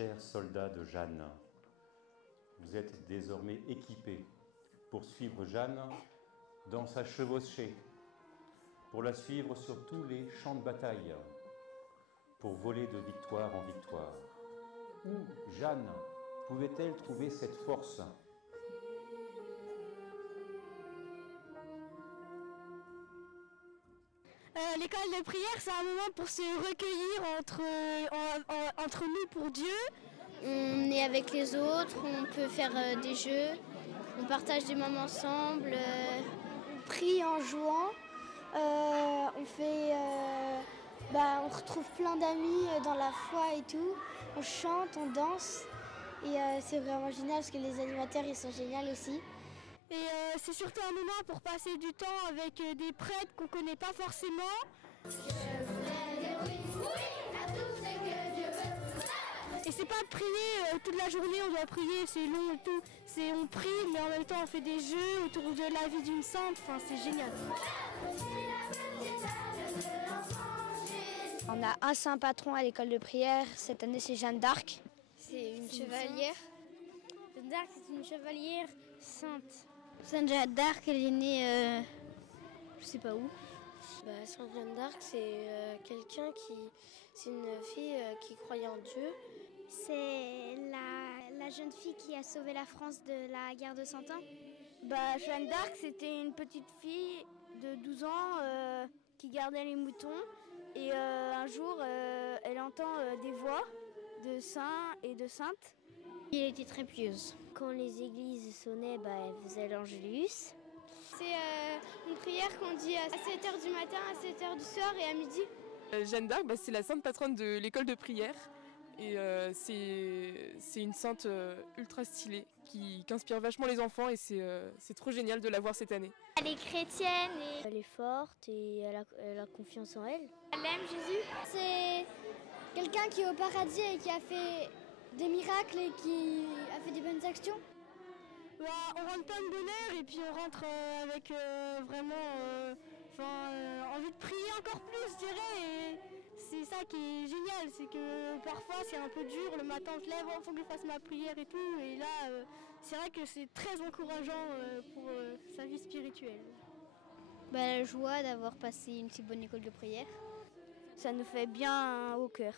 chers soldats de Jeanne, vous êtes désormais équipés pour suivre Jeanne dans sa chevauchée, pour la suivre sur tous les champs de bataille, pour voler de victoire en victoire. Où Jeanne pouvait-elle trouver cette force ? L'école de prière, c'est un moment pour se recueillir entre nous pour Dieu. On est avec les autres, on peut faire des jeux, on partage des moments ensemble. On prie en jouant, on retrouve plein d'amis dans la foi et tout. On chante, on danse et c'est vraiment génial parce que les animateurs ils sont géniaux aussi. Et c'est surtout un moment pour passer du temps avec des prêtres qu'on ne connaît pas forcément. Et c'est pas prier toute la journée, on doit prier, c'est long et tout. On prie, mais en même temps on fait des jeux autour de la vie d'une sainte, enfin c'est génial. On a un saint patron à l'école de prière, cette année c'est Jeanne d'Arc. C'est une chevalière. Jeanne d'Arc, c'est une chevalière sainte. Sainte Jeanne d'Arc, elle est née, je sais pas où. Sainte Jeanne d'Arc, c'est c'est une fille qui croyait en Dieu. C'est la jeune fille qui a sauvé la France de la guerre de 100 ans. Jeanne d'Arc, c'était une petite fille de 12 ans qui gardait les moutons. Et un jour, elle entend des voix de saints et de saintes. Elle était très pieuse. Quand les églises sonnaient, elle faisait l'Angélus. C'est une prière qu'on dit à 7h du matin, à 7h du soir et à midi. Jeanne d'Arc, c'est la sainte patronne de l'école de prière. Et c'est une sainte ultra stylée qui inspire vachement les enfants et c'est trop génial de la voir cette année. Elle est chrétienne et elle est forte et elle a confiance en elle. Elle aime Jésus. C'est quelqu'un qui est au paradis et qui a fait des miracles et qui a fait des bonnes actions. On rentre plein de bonheur et puis on rentre avec vraiment envie de prier encore plus, je dirais. Et c'est ça qui est génial, c'est que parfois c'est un peu dur, le matin on se lève, il faut que je fasse ma prière et tout. Et là, c'est vrai que c'est très encourageant pour sa vie spirituelle. La joie d'avoir passé une si bonne école de prière. Ça nous fait bien au cœur.